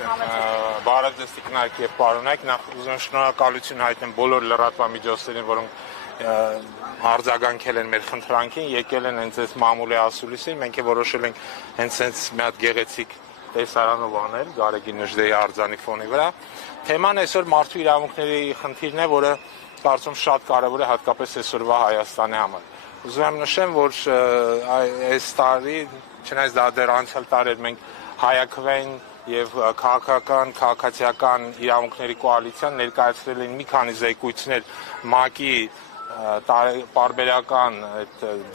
Բարև ձեզ տիկնայք եւ պարոնայք, նախ ուզում եմ շնորհակալություն հայտնել բոլոր լրատվամիջոցներին, որոնք արձագանքել են մեր խնդրանքին, եկել են հենց այս մամուլի ասուլիսին, մենք որոշել ենք հենց մի հատ գեղեցիկ տեսարանով անել Գարեգին Նժդեի արձանի ֆոնի վրա։ Թեման այսօր մարդու իրավունքների խնդիրն է, որը կարծում շատ կարևոր է հատկապես այսօրվա Հայաստանի համար։ Ուզում եմ նշեմ, որ այս տարի, չնայած դա դեռ անցյալ տարի մենք հայաքվեին եւ քաղաքացիական իրավունքների կոալիցիան ներկայացրել են մի քանի զեկույցներ ՄԱԿ-ի պարբերական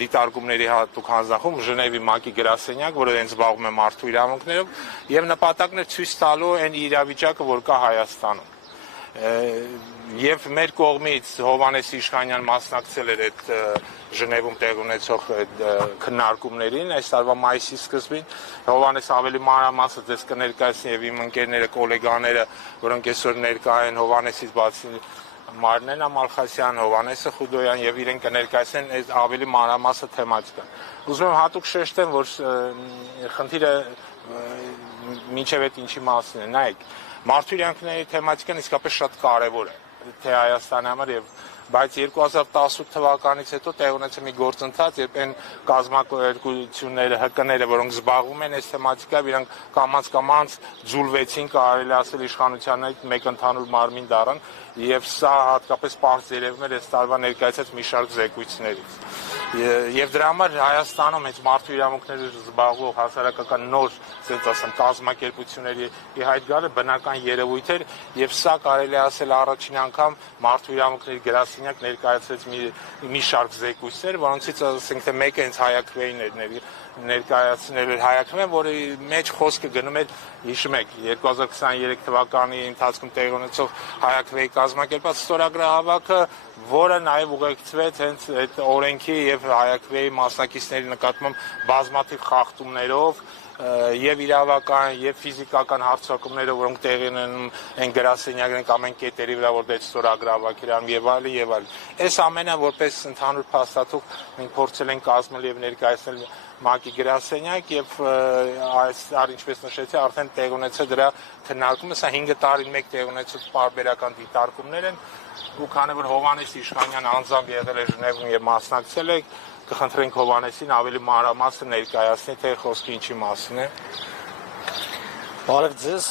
դիտարկումների հատուկ հանձնախումբ Ժնևի ՄԱԿ-ի գրասենյակ, որը հենց զբաղվում է մարդու իրավունքներով, եւ նպատակն է ցույց տալու այն իրավիճակը, որ կա Հայաստանում։ Եվ մեր կողմից Հովհաննես Իշխանյան մասնակցել էր այդ Ժնևում տեղ ունեցող քննարկումներին այս տարվա մայիսի սկզբին։ Հովհաննես ավելի մանրամասը ձեզ կներկայացնի եւ իմ ընկերները, գոլեգաները, որոնք այսօր ներկա են Հովհաննեսից բացի Մարնենա Մալխասյան, Հովհաննեսը Խուդոյան եւ իրենք կներկայացնեն այս ավելի մանրամասը թեմատիկան։ Ուզում եմ հատուկ շեշտեմ, որ խնդիրը մինչեւ այդ ինչի մասին է, նայեք, մարդու իրավունքների թեմատիկան իսկապես շատ կարեւոր է թե Հայաստանի համար եւ բայց 2018 թվականից հետո տեղ ունեցել մի գործընթաց, երբ այն կազմակերպությունները, ՀԿ-ները, որոնք զբաղվում են այս թեմատիկայով, իրանք կամաց ձուլվեցին, կարելի ասել իշխանությունների մեկ ընդհանուր մարմին դառան, եւ սա հատկապես պարզ երևում էր այս տարվա ներկայացած մի շարք զեկույցներից։ Եվ դրա համար Հայաստանում հենց մարդու իրավունքների զբաղվող հասարակական նոր, ասենք ասեմ, կազմակերպությունների հայտ գալը բնական երևույթ էր, եւ սա կարելի ասել առաջին անգամ մարդու իրավունքների գրասենյակ ներկայացրեց մի շարք զեկույցներ, որոնցից ասենք թե մեկը հենց հայաքվեին էր ներկայացնել էր հայաքվեն, որի մեջ խոսքը գնում էր, հիշում եք, 2023 թվականի ընթացքում տեղի ունեցող հայաքվեի կազմակերպած ստորագրահավաքը, որը նաև ուղեկցվեց հենց այդ օրենքի եւ հայաքվեի մասնակիցների նկատմամբ բազմաթիվ խախտումներով եւ իրավական եւ ֆիզիկական հարձակումներով, որոնք տեղի ունեն այն գրասենյակներն կամ այն կետերի վրա, որտեղ ստորագրահավաքերան եւ այլն։ Այս ամենը որպես ընդհանուր փաստաթուղթ մենք փորձել ենք կազմել եւ ներկայացնել ՄԱԿ-ի գրասենյակ եւ այս ինչպես նշեցի, արդեն տեղ ունեցել դրա քննարկումը, սա 5 տարին մեկ տեղ ունեցած պարբերական դիտարկումներ են, ու քանի որ Հովհաննես Իշխանյան անձամբ եղել է Ժնևում եւ մասնակցել է, կխնդրենք Հովհաննեսին ավելի մանրամասն ներկայացնի, թե խոսքը ինչի մասին է։ Բարև ձեզ։